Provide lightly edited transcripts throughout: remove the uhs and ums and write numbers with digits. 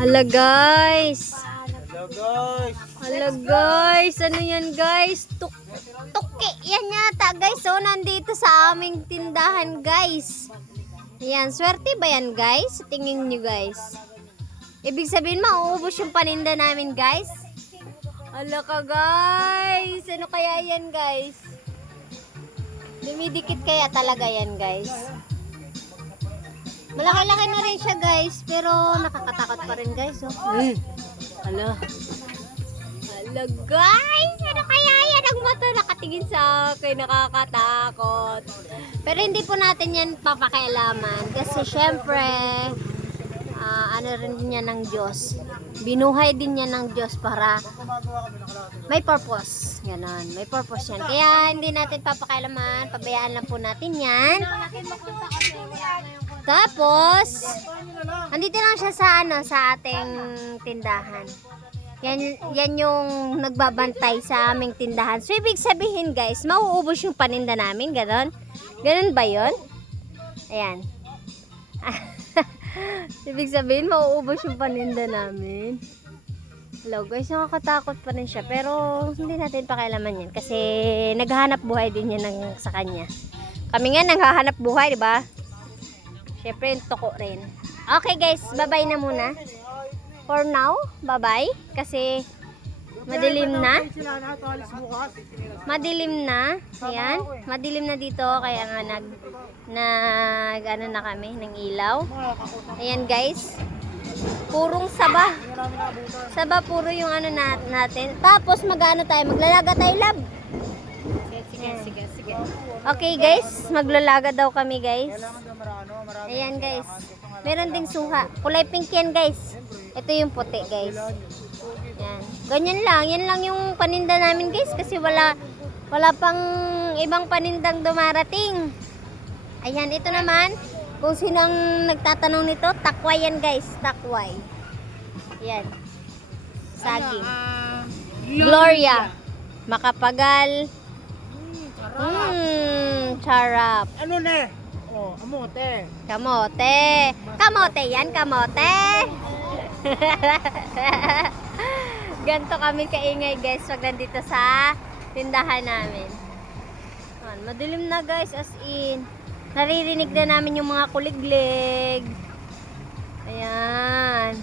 Hala guys. Hello guys. Hala guys. Ano yan guys? Tuki. Yan yata guys. So nandito sa aming tindahan guys. Yan. Swerte ba yan guys? Tingin nyo guys. Ibig sabihin mauubos yung paninda namin guys. Hala ka guys. Ano kaya yan guys? Dumidikit kaya talaga yan guys. Malaki-laki na rin siya guys, pero nakakatakot pa rin guys. Oh. Hala. Hala guys, ano kaya yan? Ang mata nakatingin sa akin, nakakatakot. Pero hindi po natin yan papakialaman kasi syempre, ano rin niya ng Diyos. Binuhay din niya ng Diyos para may purpose. Ganon, may purpose yan. Kaya hindi natin papakialaman, pabayaan lang po natin yan. Tapos, andito lang siya sa sa ating tindahan. Yan yung nagbabantay sa aming tindahan. So, ibig sabihin guys, mauubos yung paninda namin. Ganon. Ganon ba yun? Ayan. Ibig sabihin, mauubos yung paninda namin. Hello guys, nakakatakot pa rin siya. Pero, hindi natin pakialaman yan. Kasi, naghahanap buhay din yan sa kanya. Kami nga, naghahanap buhay, diba? Siyempre, yung toko rin. Okay guys, bye-bye na muna. For now, bye-bye. Kasi, madilim na. Madilim na. Ayan. Madilim na dito. Kaya nga, ano na kami, ng ilaw. Ayan guys. Purong saba. Saba, puro yung ano natin. Tapos, mag-ano tayo? Maglalaga tayo, lab. Sige. Okay guys, maglalaga daw kami guys. Ayan guys. Meron ding suha. Kulay pink yan guys. Ito yung puti guys. Yan. Ganyan lang. Yan lang yung paninda namin guys. Kasi wala pang ibang panindang dumarating. Ayan. Ito naman. Kung sinong nagtatanong nito. Takway yan guys. Takway. Ayan. Saging. Gloria. Makapagal. Charap. Ano ne? Oh, amote. Kamote. Kamote yan, kamote. Ganto kami kaingay guys pag nandito sa tindahan namin. Madilim na guys, as in. Naririnig na namin yung mga kuliglig. Ayan.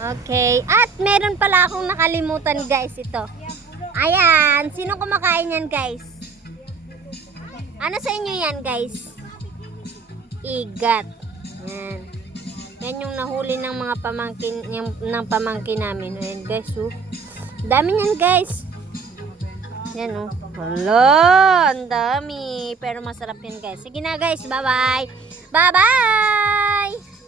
Okay. At meron pala akong nakalimutan guys ito. Ayan. Sino kumakain yan guys? Ano sa inyo yan guys? Igat. Yan. Yan yung nahuli ng mga pamangkin namin. Ayan guys. Oh. Dami yan guys. Yan oh. Hala. Ang dami. Pero masarap yan guys. Sige na guys. Bye bye. Bye bye.